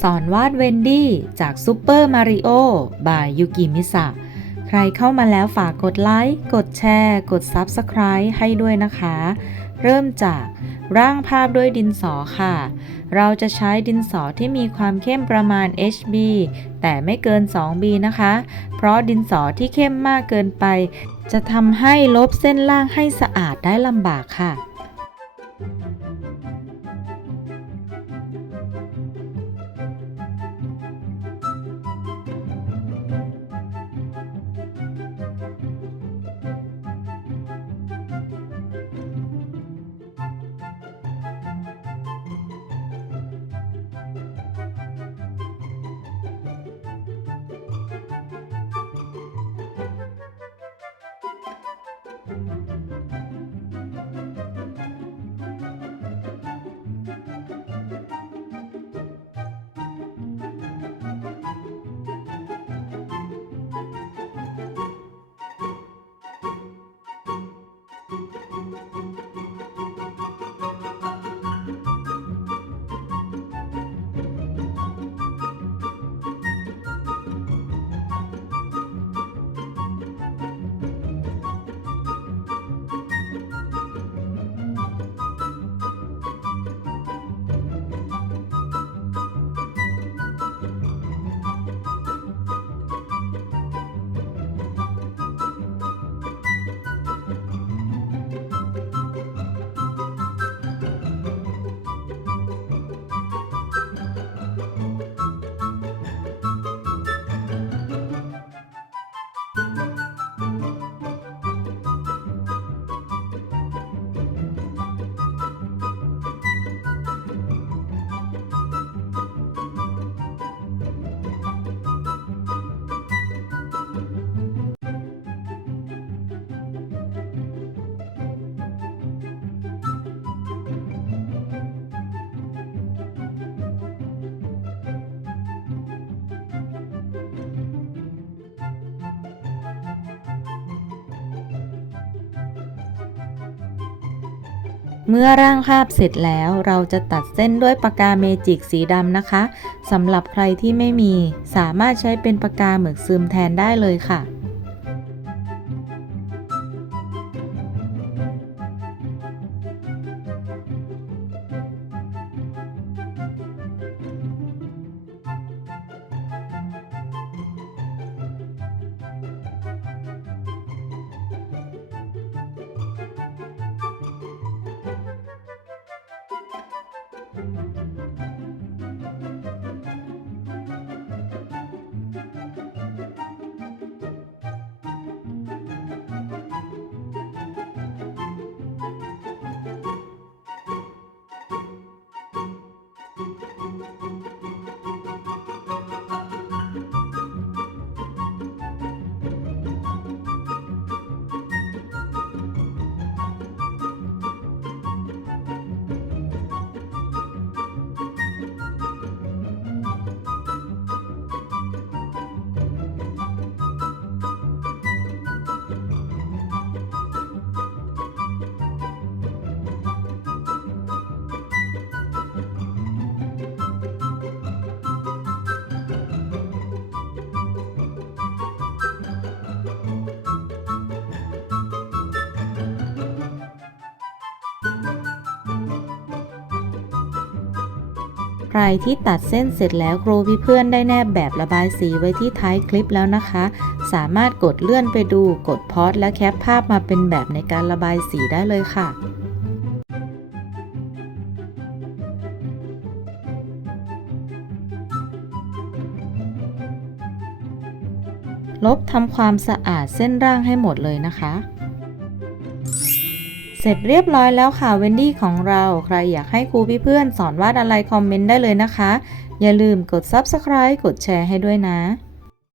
สอนวาดเวนดี้จากซูเปอร์มาริโอบายยูกิมิสะใครเข้ามาแล้วฝากกดไลค์ กดแชร์ กด Subscribe ให้ด้วยนะคะ เริ่มจากร่างภาพด้วยดินสอค่ะ เราจะใช้ดินสอที่มีความเข้มประมาณ HB แต่ไม่เกิน 2B นะคะ เพราะดินสอที่เข้มมากเกินไป จะทำให้ลบเส้นล่างให้สะอาดได้ลำบากค่ะ thank เมื่อร่างภาพเสร็จแล้วเราจะตัดเส้นด้วยปากกาเมจิกสีดำนะคะสำหรับใครที่ไม่มีสามารถใช้เป็นปากกาหมึกซึมแทนได้เลยค่ะ ใครที่ตัดเส้นเสร็จแล้วครูพี่เพื่อนได้แนบแบบระบายสีไว้ที่ท้ายคลิปแล้วนะคะ สามารถกดเลื่อนไปดูกดพอสและแคปภาพมาเป็นแบบในการระบายสีได้เลยค่ะลบทำความสะอาดเส้นร่างให้หมดเลยนะคะ เสร็จเรียบร้อยแล้วค่ะเวนดี้ของเรา ใครอยากให้ครูพี่เพื่อนสอนวาดอะไรคอมเมนต์ได้เลยนะคะ อย่าลืมกด Subscribe กดแชร์ให้ด้วยนะ